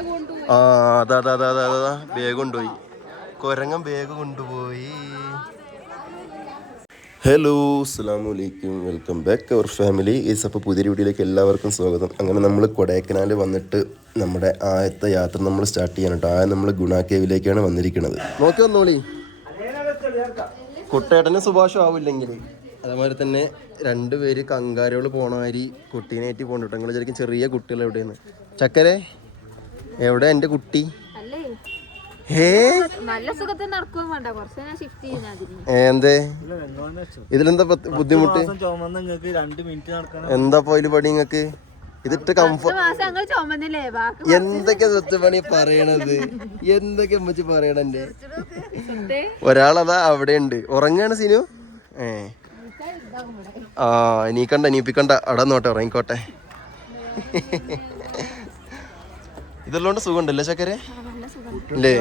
ആ അതാ അതാ അതാ അതാ അതാ ബാഗ് കൊണ്ടുപോയി. കൊരങ്ങൻ ബാഗ് കൊണ്ടുപോയി. ഹലോ അസ്സാം വലൈക്കും welcome back our family is അപ്പോൾ പുതിയ വീഡിയോയിലേക്ക് എല്ലാവർക്കും സ്വാഗതം. അങ്ങനെ നമ്മൾ കൊടൈക്കനാൽ വന്നിട്ട് നമ്മുടെ ആദ്യത്തെ യാത്ര നമ്മൾ സ്റ്റാർട്ട് ചെയ്യാൻ കേട്ടോ ആദ്യം നമ്മൾ ഗുണാക്കേവിലേക്കാണ് വന്നിരിക്കുന്നത് നോക്കി വന്നോളി. കുട്ടേട്ടന് സുഭാഷം ആവില്ലെങ്കിൽ അതേമാതിരി തന്നെ രണ്ടുപേര് കങ്കാരുകൾ പോണമാതിരി കുട്ടീനായിട്ട് പോകണ്ട കേട്ടോ നിങ്ങൾ ശരിക്കും ചെറിയ കുട്ടികൾ എവിടെയാണ്. ചക്കരെ എവിടെ എന്റെ കുട്ടി? അല്ലേ? ഹേ? നല്ല സുഖത്തിൽ നടക്കുകയും വേണ്ട. കുറച്ച് ഞാൻ ഷിഫ്റ്റ് ചെയ്യുന്ന അതിന്. എന്തേ? ഇതിലെന്താ ബുദ്ധിമുട്ട്? ചുമന്ന് നിങ്ങൾക്ക് രണ്ട് മിനിറ്റ് നടക്കണം. എന്താ പോയിൽ പണി നിങ്ങക്ക് ഇതിട്ട് കംഫർട്ട് എന്തൊക്കെ സ്വച്ഛപണി പറയണത്? എന്തൊക്കെ അമ്മച്ചി പറയണന്റെ ഒരാളതാ അവിടെ ഉണ്ട് ഉറങ്ങാണ് സിനു? ഏ. ആ നീക്കണ്ട നീപ്പിക്കണ്ട അവിടെ നോട്ടെ ഉറങ്ങിക്കോട്ടെ. ഇതെല്ലോണ്ട് സുഖമുണ്ടല്ലേ ചക്കരെ അല്ലേ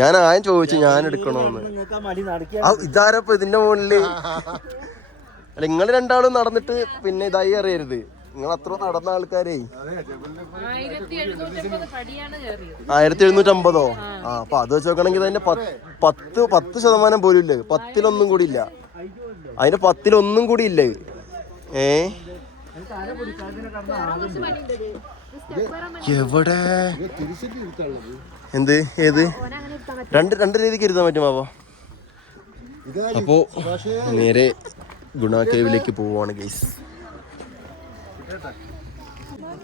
ഞാൻ ആദ്യം ചോദിച്ചു ഞാൻ എടുക്കണോന്ന്. ഇതാരപ്പോ ഇതിന്റെ മുകളിൽ? അല്ല നിങ്ങൾ രണ്ടാളും നടന്നിട്ട് പിന്നെ ഇതായി അറിയരുത്. നിങ്ങൾ അത്ര നടന്ന ആൾക്കാരേ. ആയിരത്തി എഴുന്നൂറ്റി അമ്പതോ ആ. അപ്പൊ അത് വെച്ച് നോക്കണെങ്കിൽ അതിന്റെ പത്ത് പത്ത് പത്ത് ശതമാനം പോലും ഇല്ല? പത്തിലൊന്നും കൂടി ഇല്ല. അതിന്റെ പത്തിലൊന്നും കൂടി ഇല്ല? ഏ? എവിടെ? എന്ത്? ഏത്? രണ്ട് രണ്ട് രീതിക്ക് ഇരുത്താൻ പറ്റും അപ്പോ അപ്പോ നേരെ ഗുണ കേവിലേക്ക് പോവാണ് ഗേസ്.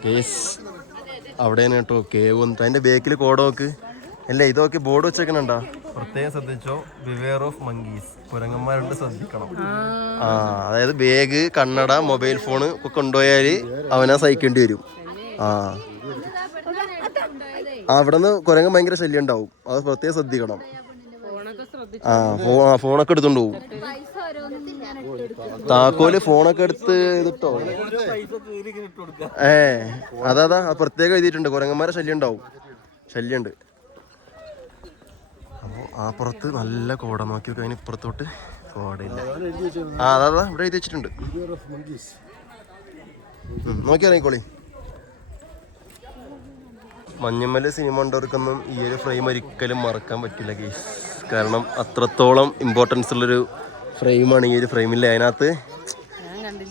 ഗേസ് അവിടെയാണ് കേട്ടോ കേവ് വന്നിട്ട് അതിന്റെ ബേക്കിൽ കോടോക്ക് അല്ലേ ഇതൊക്കെ ബോർഡ് വെച്ചേക്കണണ്ട പ്രത്യേകം ശ്രദ്ധിച്ചോ ബിവെയർ ഓഫ് മങ്കീസ് കുരങ്ങന്മാരുണ്ട് ശ്രദ്ധിക്കണം. ആ. അതായത് ബാഗ് കണ്ണട മൊബൈൽ ഫോൺ ഒക്കെ കൊണ്ടുപോയാൽ അവനാ സഹിക്കേണ്ടി വരും. ആ. ആ കുരങ്ങൻ ഭയങ്കര ശല്യം ഉണ്ടാവും അത് പ്രത്യേകം ശ്രദ്ധിക്കണം. ആ ഫോ ഫോണൊക്കെ എടുത്തോണ്ട് പോകും. താക്കോൽ ഫോണൊക്കെ എടുത്ത് ഇതിട്ടോ? ഏ അതാ പ്രത്യേകം എഴുതിയിട്ടുണ്ട്. കുരങ്ങന്മാരെ ശല്യം ഉണ്ടാവും ശല്യമുണ്ട്. അപ്പോൾ ആ പുറത്ത് നല്ല കോട നോക്കി നോക്കി അതിന് ഇപ്പുറത്തോട്ട് കോടയില്ല ആ അതാ ഇവിടെ എഴുതി വെച്ചിട്ടുണ്ട്. നോക്കി മഞ്ഞമ്മൽ സിനിമ കണ്ടവർക്കൊന്നും ഈ ഒരു ഫ്രെയിം ഒരിക്കലും മറക്കാൻ പറ്റില്ല കേസ് കാരണം അത്രത്തോളം ഇമ്പോർട്ടൻസ് ഉള്ളൊരു ഫ്രെയിമാണ് ഈ ഒരു ഫ്രെയിമില്ല അതിനകത്ത്.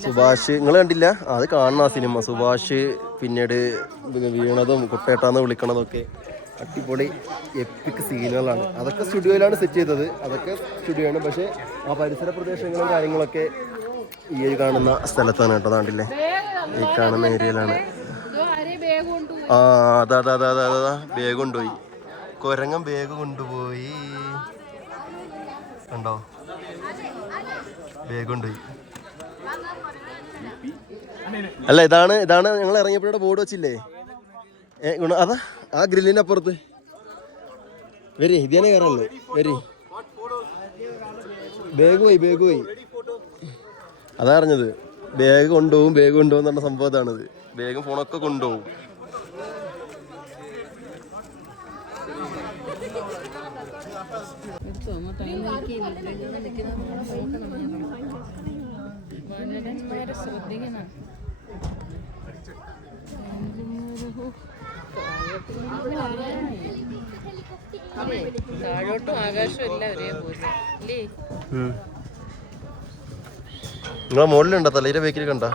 സുഭാഷ് നിങ്ങൾ കണ്ടില്ല? അത് കാണണം ആ സിനിമ സുഭാഷ് പിന്നീട് വീണതും കുട്ടേട്ടാന്ന് വിളിക്കണതൊക്കെ അടിപൊളി എപ്പിക് സീനുകളാണ് അതൊക്കെ സ്റ്റുഡിയോയിലാണ് സെറ്റ് ചെയ്തത്. അതൊക്കെ സ്റ്റുഡിയോയാണ് പക്ഷേ ആ പരിസര പ്രദേശങ്ങളും കാര്യങ്ങളൊക്കെ ഈ കാണുന്ന സ്ഥലത്താണ് കേട്ടോ നാട്ടിലെ ഈ കാണുന്ന ഏരിയയിലാണ് ആ അതാ അതാ അതാ അതാ അതാ ബാഗ് കൊണ്ടുപോയി. കൊരങ്ങൻ ബാഗ് കൊണ്ടുപോയി. കണ്ടോ? ബാഗ് കൊണ്ടുപോയി. അല്ല ഇതാണ് ഇതാണ് ഞങ്ങൾ ഇറങ്ങിയപ്പോഴത്തെ ബോർഡ് വെച്ചില്ലേ? ഗുണ അതാ ആ ഗ്രില്ലിന്റെ അപ്പുറത്ത്. വരി ഇതേനെ കയറല്ലോ വരി. ബാഗ് പോയി ബാഗ് പോയി. അതാ അറിഞ്ഞത്. ബാഗ് കൊണ്ടുപോകും ബാഗ് കൊണ്ടുപോകും എന്ന് പറഞ്ഞ സംഭവം ഇതാണത്. ബാഗും ഫോണൊക്കെ കൊണ്ടുപോകും. താഴോട്ടും ആകാശവും എല്ലാം ഒരേപോലെ അല്ലേ നിങ്ങളെ മുകളിലുണ്ടോ തലയിലെ ബേക്കിൽ കണ്ടോ?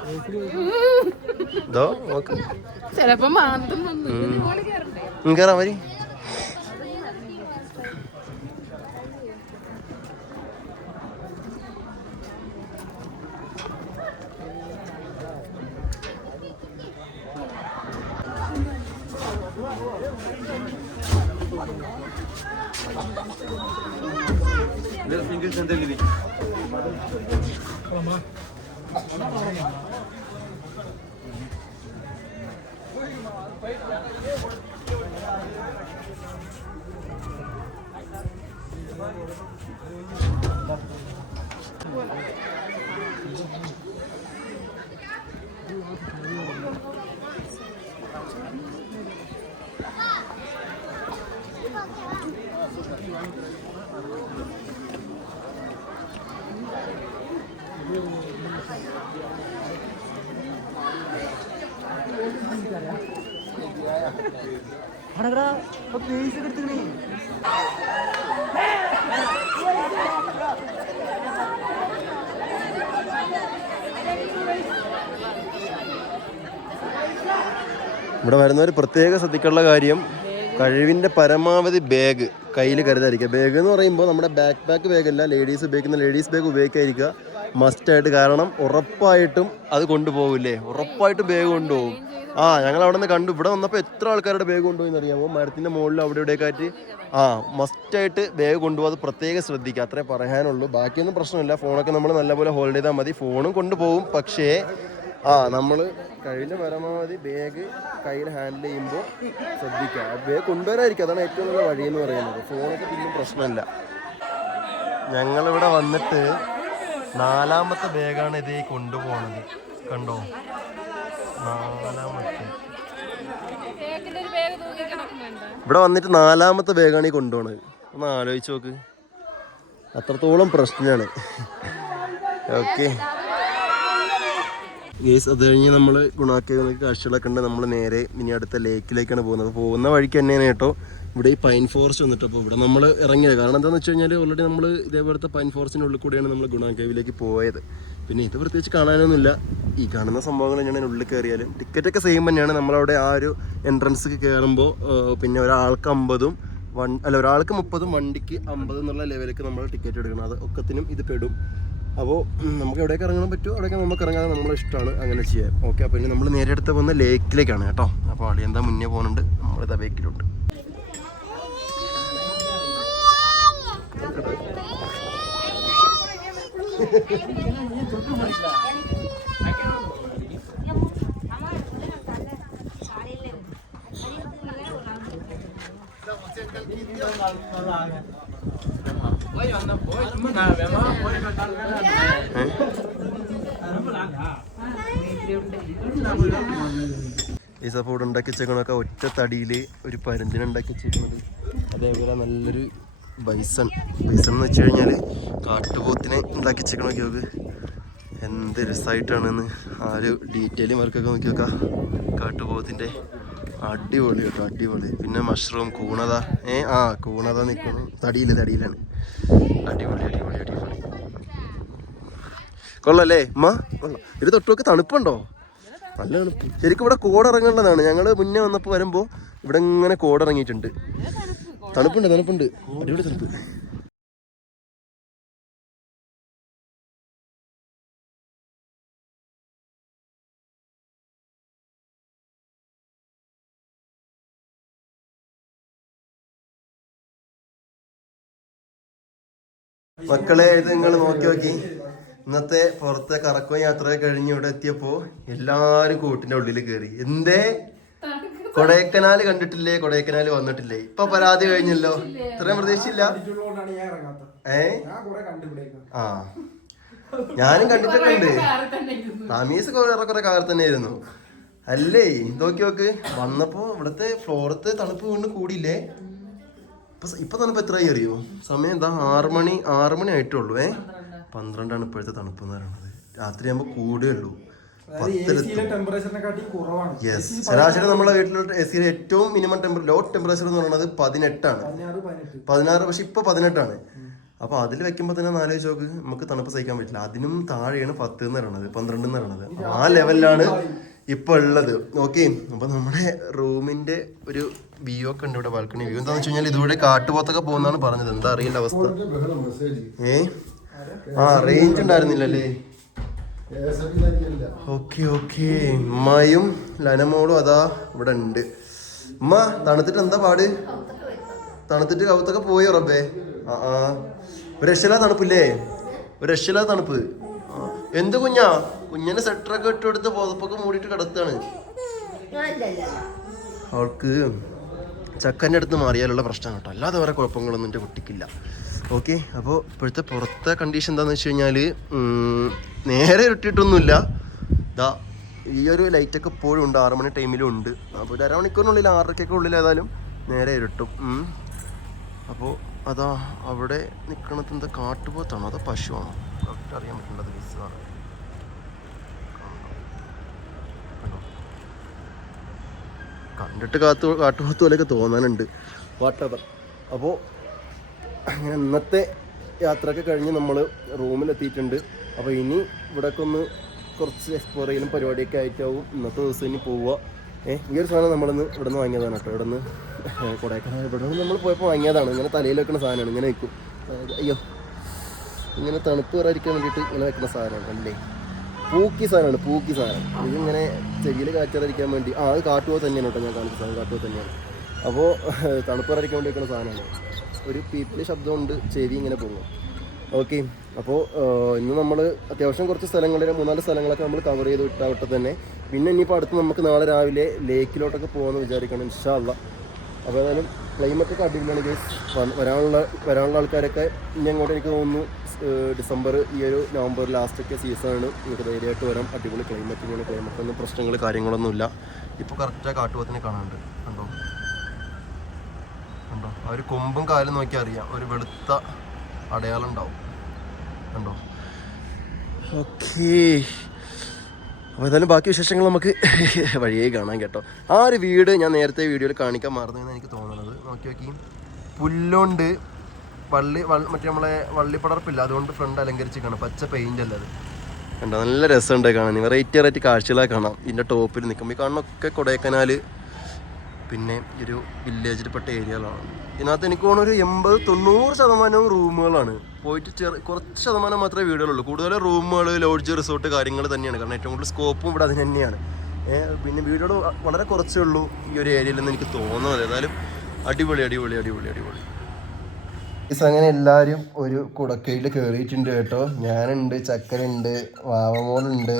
ഇതോ നോക്ക്. ചിലപ്പോ മാന്തം കയറാൻ മതി സിംഗിൾ സെന്ററിൽ Thank you. വന്നു വരുന്ന ഒരു പ്രത്യേക ഇവിടെ വരുന്നവർ ശ്രദ്ധിക്കാനുള്ള കാര്യം കഴിവിന്റെ പരമാവധി ബാഗ് കയ്യിൽ കരുതായിരിക്കുക ബാഗ് എന്ന് പറയുമ്പോൾ നമ്മുടെ ബാക്ക് പാക്ക് അല്ല ലേഡീസ് ഉപയോഗിക്കുന്ന ലേഡീസ് ബാഗ് ഉപയോഗിക്കാതിരിക്കുക. മസ്റ്റായിട്ട് കാരണം ഉറപ്പായിട്ടും അത് കൊണ്ടുപോകില്ലേ ഉറപ്പായിട്ടും ബാഗ് കൊണ്ടുപോകും ആ ഞങ്ങൾ അവിടെ നിന്ന് കണ്ടു. ഇവിടെ വന്നപ്പോൾ എത്ര ആൾക്കാരുടെ ബാഗ് കൊണ്ടുപോയി അറിയാമോ? മരത്തിന്റെ മുകളിൽ അവിടെ ഇവിടെയൊക്കെ ആയിട്ട്. ആ മസ്റ്റായിട്ട് ബാഗ് കൊണ്ടുപോകാതെ പ്രത്യേകം ശ്രദ്ധിക്കുക. അത്രേ പറയാനുള്ളൂ. ബാക്കിയൊന്നും പ്രശ്നമില്ല. ഫോണൊക്കെ നമ്മൾ നല്ലപോലെ ഹോൾഡ് ചെയ്താൽ മതി. ഫോണും കൊണ്ടുപോകും പക്ഷേ ആ നമ്മൾ കഴിവിന്റെ പരമാവധി ബാഗ് കയ്യിൽ ഹാൻഡിൽ ചെയ്യുമ്പോൾ ശ്രദ്ധിക്കുക. ബാഗ് കൊണ്ടുവരാതിരിക്കുക. അതാണ് ഏറ്റവും നല്ല വഴി എന്ന് പറയുന്നത്. ഫോണൊക്കെ പിന്നെ പ്രശ്നമില്ല. ഞങ്ങളിവിടെ വന്നിട്ട് നാലാമത്തെ ബാഗാണ് ഇതേ കൊണ്ടുപോണത്. കണ്ടോ? നാലാമത്തെ. ഇവിടെ വന്നിട്ട് നാലാമത്തെ ബാഗാണ് ഈ കൊണ്ടുപോണത്. ഒന്ന് ആലോചിച്ച് നോക്ക്. അത്രത്തോളം പ്രശ്നമാണ്. ഓക്കെ. ഗേസ് അത് കഴിഞ്ഞ് നമ്മൾ ഗുണാക്കിയ കാഴ്ചകളൊക്കെ ഉണ്ട്. നമ്മൾ നേരെ ഇനി അടുത്ത ലേക്കിലേക്കാണ് പോകുന്നത്. പോകുന്ന വഴിക്ക് തന്നെയാണ് കേട്ടോ. ഇവിടെ ഈ പൈൻ ഫോറസ്റ്റ് വന്നിട്ട് അപ്പോൾ ഇവിടെ നമ്മൾ ഇറങ്ങിയത്. കാരണം എന്താണെന്ന് വെച്ച് കഴിഞ്ഞാൽ ഓൾറെഡി നമ്മൾ ഇതേപോലത്തെ പൈൻ ഫോറസ്റ്റിന്റെ ഉള്ളിൽ കൂടിയാണ് നമ്മൾ ഗുണാകേവിലേക്ക് പോയത്. പിന്നെ ഇത് പ്രത്യേകിച്ച് കാണാനൊന്നുമില്ല. ഈ കാണുന്ന സംഭവങ്ങൾ തന്നെയാണ് ഉള്ളിൽ കയറിയാലും. ടിക്കറ്റൊക്കെ സെയിം തന്നെയാണ്. നമ്മളവിടെ ആ ഒരു എൻട്രൻസ് കയറുമ്പോൾ പിന്നെ ഒരാൾക്ക് അമ്പതും വൺ അല്ല ഒരാൾക്ക് മുപ്പതും വണ്ടിക്ക് അമ്പത് എന്നുള്ള ലെവലിലേക്ക് നമ്മൾ ടിക്കറ്റ് എടുക്കണം. അത് ഒക്കത്തിനും ഇത് പെടും. അപ്പോൾ നമുക്ക് എവിടെയൊക്കെ ഇറങ്ങാൻ പറ്റുമോ? അവിടെയൊക്കെ നമുക്ക് ഇറങ്ങാൻ നമ്മളെ ഇഷ്ടമാണ് അങ്ങനെ ചെയ്യാം ഓക്കെ അപ്പോൾ ഇനി നമ്മൾ നേരെ അടുത്ത് പോകുന്ന ലേക്കിലേക്കാണ് കേട്ടോ. അപ്പോൾ അവിടെ എന്താ മുന്നേ പോകുന്നുണ്ട്. നമ്മളിതാ ബേക്കിലുണ്ട് ഈ സപ്പോർട്ട് ഉണ്ടാക്കി വെച്ചേക്കണൊക്കെ ഒറ്റ തടിയിൽ ഒരു പരുന്തിനുണ്ടാക്കി ഉണ്ടാക്കി അതേപോലെ നല്ലൊരു ബൈസൺ. ബൈസൺ എന്ന് വെച്ച് കഴിഞ്ഞാൽ കാട്ടുപോത്തിനെ ഉണ്ടാക്കി വെച്ചേക്കണൊക്കെ നോക്ക്. എന്ത് രസമായിട്ടാണെന്ന് ആ ഒരു ഡീറ്റെയിലും വർക്കൊക്കെ നോക്കി നോക്കാം. കാട്ടുപോത്തിന്റെ അടിപൊളി കേട്ടോ അടിപൊളി. പിന്നെ മഷ്റൂം കൂണത. ഏ ആ കൂണത നിൽക്കുന്നു തടിയിൽ തടിയിലാണ്. അടിപൊളി അടിപൊളി അടിപൊളി. കൊള്ളല്ലേ? അമ്മ കൊള്ളാം. ഇത് തൊട്ടുമൊക്കെ തണുപ്പുണ്ടോ? നല്ല തണുപ്പ്. ശരിക്കും ഇവിടെ കോടിറങ്ങേണ്ടതാണ് ഞങ്ങൾ മുന്നേ വന്നപ്പോൾ വരുമ്പോൾ ഇവിടെ ഇങ്ങനെ കോടിറങ്ങിയിട്ടുണ്ട് തണുപ്പുണ്ട് തണുപ്പുണ്ട്. അടിപൊളി തണുപ്പ്. മക്കളെ ഇത് നിങ്ങൾ നോക്കി നോക്കി. ഇന്നത്തെ പുറത്തെ കറക്കോ യാത്ര കഴിഞ്ഞ് ഇവിടെ എത്തിയപ്പോ എല്ലാരും കൂട്ടിന്റെ ഉള്ളിൽ കയറി എന്തേ? കൊടൈക്കനാല് കണ്ടിട്ടില്ലേ? കൊടൈക്കനാല് വന്നിട്ടില്ലേ? ഇപ്പൊ പരാതി കഴിഞ്ഞല്ലോ. ഇത്രയും പ്രതീക്ഷയില്ല ഏ? ആ. ഞാനും കണ്ടിട്ടുണ്ട് ഉണ്ട് തമീസ് കുറെ കുറെ കാർ തന്നെ ആയിരുന്നു അല്ലേ? നോക്കി നോക്ക്. വന്നപ്പോ ഇവിടത്തെ ഫ്ലോറത്ത് തണുപ്പ് വീണ്ടും കൂടിയില്ലേ? ഇപ്പൊ ഇപ്പൊ തണുപ്പ് എത്രയായി അറിയോ? സമയം എന്താ? ആറ് മണി ആറ് മണി ആയിട്ടുള്ളൂ ഏ? പന്ത്രണ്ടാണ്. ഇപ്പോഴത്തെ തണുപ്പ് എന്ന് പറയുന്നത് രാത്രി ആകുമ്പോ ശരാശരി നമ്മളെ വീട്ടിലോട്ട് എ സിയിലെ ഏറ്റവും മിനിമം ടെമ്പർ ലോ ടെമ്പറേച്ചർ എന്ന് പറയുന്നത് പതിനെട്ടാണ്. പതിനാറ് പക്ഷെ ഇപ്പൊ പതിനെട്ടാണ്. അപ്പൊ അതിൽ വെക്കുമ്പോൾ തന്നെ നാലോചിച്ച് നോക്ക് നമുക്ക് തണുപ്പ് സഹിക്കാൻ പറ്റില്ല. അതിനും താഴെയാണ് പത്ത് എന്ന് പറയുന്നത് പന്ത്രണ്ട് എന്ന് പറയുന്നത് ആ ലെവലിലാണ് ഇപ്പൊ ഉള്ളത്. ഓക്കെ അപ്പൊ നമ്മുടെ റൂമിന്റെ ഒരു വ്യൂ ഒക്കെ ഉണ്ട് ഇവിടെ ബാൽക്കണി വ്യൂ എന്താണെന്ന് വെച്ച് കഴിഞ്ഞാൽ ഇതുവരെ കാട്ടുപോത്തൊക്കെ പോകുന്നതാണ് പറഞ്ഞത്. എന്താ അറിയില്ല അവസ്ഥ? ഏ? ആ റേഞ്ച് ഉണ്ടായിരുന്നില്ലല്ലേ? Okay okay. ഉമ്മയും ലനമോളും അതാ ഇവിടെ ഉണ്ട്. ഉമ്മ തണുത്തിട്ട് എന്താ പാട്? തണുത്തിട്ട് കൗത്തൊക്കെ പോയോ റബ്ബേ? ആ ആ. ഒരു രക്ഷയില്ലാ തണുപ്പില്ലേ? ഒരു രക്ഷയില്ലാ തണുപ്പ്. എന്ത് കുഞ്ഞാ? കുഞ്ഞിനെ സെറ്ററൊക്കെ ഇട്ട് കൊടുത്ത് പുതപ്പൊക്കെ മൂടിയിട്ട് കിടത്താണ് അവൾക്ക് ചക്കന്റെ അടുത്ത് മാറിയാലുള്ള പ്രശ്നം കേട്ടോ. അല്ലാതെ വേറെ കുഴപ്പങ്ങളൊന്നും എന്റെ കുട്ടിക്കില്ല. ഓക്കെ അപ്പോൾ ഇപ്പോഴത്തെ പുറത്തെ കണ്ടീഷൻ എന്താണെന്ന് വെച്ച് കഴിഞ്ഞാൽ നേരെ ഇരുട്ടിയിട്ടൊന്നുമില്ല. ദാ ഈ ഒരു ലൈറ്റൊക്കെ ഇപ്പോഴും ഉണ്ട് ആറ് മണി ടൈമിലും ഉണ്ട്. അപ്പോൾ ഒരു അരമണിക്കൂറിനുള്ളിൽ ആറരയ്ക്കൊക്കെ ഉള്ളിൽ ഏതായാലും നേരെ ഇരുട്ടും. അപ്പോൾ അതാ അവിടെ നിൽക്കണത് എന്താ കാട്ടുപോത്താണോ അതോ പശുവാണോ? ഡോക്ടർ അറിയാൻ പറ്റുന്നത് വിസാണ് കണ്ടിട്ട് കാത്തു കാട്ടുപോത്ത് പോലെയൊക്കെ തോന്നാനുണ്ട്. വാട്ടവർ അപ്പോൾ അങ്ങനെ ഇന്നത്തെ യാത്രയൊക്കെ കഴിഞ്ഞ് നമ്മൾ റൂമിലെത്തിയിട്ടുണ്ട്. അപ്പോൾ ഇനി ഇവിടെയൊക്കെ ഒന്ന് കുറച്ച് എക്സ്പ്ലോർ ചെയ്യലും പരിപാടിയൊക്കെ ആയിട്ടാവും. ഇന്നത്തെ ദിവസം ഇനി പോവുക. ഏ ഈ ഒരു സാധനം നമ്മളിന്ന് ഇവിടെ നിന്ന് വാങ്ങിയതാണ് കേട്ടോ. ഇവിടെ നിന്ന് കൊടൈക്കനാൽ. ഇവിടെ നിന്ന് നമ്മൾ പോയപ്പോൾ വാങ്ങിയതാണ്. ഇങ്ങനെ തലയിൽ വെക്കുന്ന സാധനമാണ്. ഇങ്ങനെ വെക്കും. അയ്യോ ഇങ്ങനെ തണുപ്പ് വരാതിരിക്കാൻ വേണ്ടിയിട്ട് ഇങ്ങനെ വെക്കുന്ന സാധനമാണ് അല്ലേ പൂക്കി സാധനമാണ് പൂക്കി സാധനം. ഇതിങ്ങനെ ചെവിയിൽ കാറ്റാതിരിക്കാൻ വേണ്ടി. ആ അത് കാട്ടുപോ തന്നെയാണ് കേട്ടോ ഞാൻ കാണിച്ച സാധനം കാട്ടുപോ തന്നെയാണ്. അപ്പോൾ തണുപ്പ് വരാതിരിക്കാൻ വേണ്ടി വെക്കുന്ന സാധനമാണ്. ഒരു പീപ്പിളി ശബ്ദമുണ്ട് ചെവി ഇങ്ങനെ പോകും ഓക്കെ അപ്പോൾ ഇന്ന് നമ്മൾ അത്യാവശ്യം കുറച്ച് സ്ഥലങ്ങളിൽ മൂന്നാൽ സ്ഥലങ്ങളൊക്കെ നമ്മൾ കവർ ചെയ്ത് വിട്ടാവട്ടെ തന്നെ. പിന്നെ ഇനിയിപ്പോൾ അടുത്ത് നമുക്ക് നാളെ രാവിലെ ലേക്കിലോട്ടൊക്കെ പോകാമെന്ന് വിചാരിക്കണം ഇൻഷാല്ല അപ്പോൾ ഏതായാലും ക്ലൈമറ്റൊക്കെ അടിപൊളിയാണ് ഗൈസ് വരാനുള്ള വരാനുള്ള ആൾക്കാരൊക്കെ ഇനി അങ്ങോട്ട് എനിക്ക് തോന്നുന്നു ഡിസംബർ ഈ ഒരു നവംബർ ലാസ്റ്റൊക്കെ സീസണാണ് നമുക്ക് ധൈര്യമായിട്ട് വരാം. അടിപൊളി ക്ലൈമറ്റ് ഇങ്ങനെ ക്ലൈമറ്റൊന്നും പ്രശ്നങ്ങൾ കാര്യങ്ങളൊന്നുമില്ല. ഇപ്പോൾ കറക്റ്റായി കാട്ടുപോത്തിനെ കാണാനുണ്ട്. കണ്ടോ? കണ്ടോ? ആ ഒരു കൊമ്പും കാലും നോക്കി അറിയാം. ഒരു വെളുത്ത അടയാളം ഉണ്ടാവും. കണ്ടോ? ഓക്കേ. അപ്പോൾ ഏതായാലും ബാക്കി വിശേഷങ്ങൾ നമുക്ക് വഴിയേ കാണാം കേട്ടോ. ആ ഒരു വീട് ഞാൻ നേരത്തെ വീഡിയോയിൽ കാണിക്കാൻ മറന്നു എനിക്ക് തോന്നുന്നത് നോക്കി നോക്കി. പുല്ലുണ്ട്. വള്ളി മറ്റേ നമ്മളെ വള്ളിപ്പടർപ്പില്ല അതുകൊണ്ട് ഫ്രണ്ട് അലങ്കരിച്ചിരിക്കണം പച്ച പെയിന്റ് അല്ല അത്? കണ്ടോ? നല്ല രസമുണ്ട് കാണാൻ. വെറൈറ്റി വെറൈറ്റി കാഴ്ചകളായി കാണാം. ഇതിന്റെ ടോപ്പിൽ നിൽക്കുമ്പോൾ ഈ കാണുന്നൊക്കെ കൊടൈക്കനാൽ പിന്നെ ഈ ഒരു വില്ലേജിൽപ്പെട്ട ഏരിയകളാണ് ഇതിനകത്ത് എനിക്ക് തോന്നുന്നു ഒരു എൺപത് തൊണ്ണൂറ് ശതമാനവും റൂമുകളാണ്. പോയിട്ട് ചെറു കുറച്ച് ശതമാനം മാത്രമേ വീടുകളുള്ളൂ. കൂടുതൽ റൂമുകൾ ലോഡ്ജ് റിസോർട്ട് കാര്യങ്ങൾ തന്നെയാണ്. കാരണം ഏറ്റവും കൂടുതൽ സ്കോപ്പും ഇവിടെ അതിന് തന്നെയാണ്. പിന്നെ വീടുകൾ വളരെ കുറച്ചേ ഉള്ളൂ ഈ ഒരു ഏരിയയിൽ നിന്ന് എനിക്ക് തോന്നുന്നത്. ഏതായാലും അടിപൊളി അടിപൊളി അടിപൊളി അടിപൊളി. അങ്ങനെ എല്ലാവരും ഒരു കുടക്കയിൽ കയറിയിട്ടുണ്ട് കേട്ടോ. ഞാനുണ്ട് ചക്കരുണ്ട് വാവമോളുണ്ട്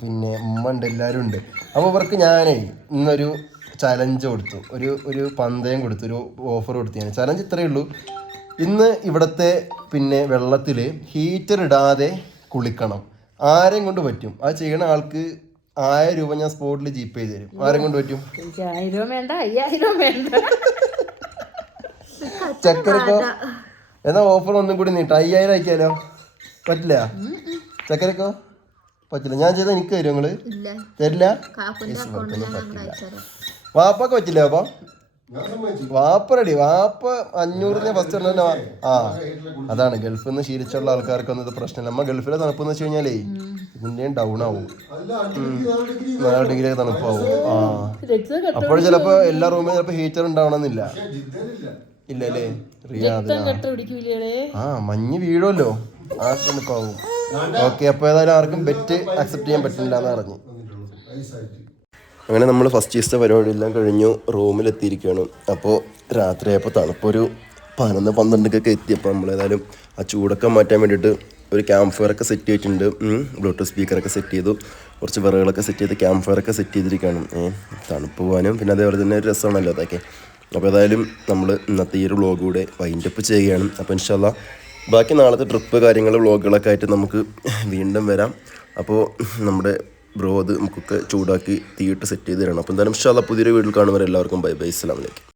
പിന്നെ ഉമ്മ ഉണ്ട് എല്ലാവരും ഉണ്ട്. അപ്പോൾ ഇവർക്ക് ഞാനേ ഇന്നൊരു ചലഞ്ച് കൊടുത്തു. ഒരു ഒരു പന്തയം കൊടുത്തു ഒരു ഓഫർ കൊടുത്തു ഞാൻ. ചലഞ്ച് ഇത്രയേ ഉള്ളൂ. ഇന്ന് ഇവിടുത്തെ പിന്നെ വെള്ളത്തിൽ ഹീറ്റർ ഇടാതെ കുളിക്കണം. ആരെയും കൊണ്ട് പറ്റും. അത് ചെയ്യണ ആൾക്ക് ആയിരം രൂപ ഞാൻ സ്പോട്ടിൽ ജീപ്പ് ചെയ്ത് തരും. ആരെയും കൊണ്ട് പറ്റും? എനിക്ക് ആയിരം വേണ്ട അയ്യായിരം വേണ്ട. ചക്കരക്കോ? എന്നാ ഓഫർ ഒന്നും കൂടി നീട്ടോ. അയ്യായിരം അയക്കാലോ പറ്റില്ല? ചക്കരക്കോ? പറ്റില്ല. ഞാൻ ചെയ്താൽ എനിക്ക് തരും നിങ്ങൾ? തരില്ല? അയച്ചുതരാം. വാപ്പൊക്കെ പറ്റില്ലേ അപ്പൊ? വാപ്പ റെഡി വാപ്പ അഞ്ഞൂറിന് ഫസ്റ്റ് തന്നെ ആ. അതാണ് ഗൾഫിൽ നിന്ന് ശീലിച്ചുള്ള ആൾക്കാർക്കൊന്നും ഇത് പ്രശ്നമില്ല. നമ്മ ഗൾഫിലെ തണുപ്പ് എന്ന് വെച്ച് കഴിഞ്ഞാലേ ഇതിന്റെയും ഡൗൺ ആവും. നാല് ഡിഗ്രി തണുപ്പാവും. ആ. അപ്പോൾ ചിലപ്പോ എല്ലാ റൂമിലും ചിലപ്പോ ഹീറ്റർ ഉണ്ടാവണമെന്നില്ല. ഇല്ലല്ലേ റിയാദ് ആ. ആ മഞ്ഞ് വീഴുമല്ലോ. ആ തണുപ്പാവും. ഓക്കെ അപ്പൊ ഏതായാലും ആർക്കും ബെറ്റ് അക്സെപ്റ്റ് ചെയ്യാൻ പറ്റില്ല എന്ന് അറിഞ്ഞു അങ്ങനെ നമ്മൾ ഫസ്റ്റ് ദിവസത്തെ പരിപാടിയെല്ലാം കഴിഞ്ഞു റൂമിലെത്തിയിരിക്കുകയാണ്. അപ്പോൾ രാത്രിയായപ്പോൾ തണുപ്പൊരു പതിനൊന്ന് പന്ത്രണ്ടൊക്കെ എത്തിയപ്പോൾ നമ്മളേതായാലും ആ ചൂടൊക്കെ മാറ്റാൻ വേണ്ടിയിട്ട് ഒരു ക്യാമ്പ് ഫയറൊക്കെ സെറ്റ് ചെയ്തിട്ടുണ്ട്. ബ്ലൂടൂത്ത് സ്പീക്കറൊക്കെ സെറ്റ് ചെയ്തു. കുറച്ച് വിറകളൊക്കെ സെറ്റ് ചെയ്ത് ക്യാമ്പ് ഫയറൊക്കെ സെറ്റ് ചെയ്തിരിക്കുകയാണ്. തണുപ്പ് പോകാനും പിന്നെ അതേപോലെ തന്നെ ഒരു രസമാണല്ലോ അതൊക്കെ. അപ്പോൾ ഏതായാലും നമ്മൾ ഇന്നത്തെ ഈ ഒരു വ്ളോഗ് കൂടെ വൈൻഡപ്പ് ചെയ്യുകയാണ്. അപ്പോൾ ഇൻഷാല്ല ബാക്കി നാളത്തെ ട്രിപ്പ് കാര്യങ്ങൾ വ്ളോഗുകളൊക്കെ ആയിട്ട് നമുക്ക് വീണ്ടും വരാം. അപ്പോൾ നമ്മുടെ ബ്രോ അത് നമുക്കൊക്കെ ചൂടാക്കി തീയിട്ട് സെറ്റ് ചെയ്ത് തരണം. അപ്പോൾ എന്തായാലും ഇഷ്ടമല്ല പുതിയൊരു വീട്ടിൽ കാണുമ്പോൾ എല്ലാവർക്കും ബൈ ബൈ അസ്സലാമലൈക്കും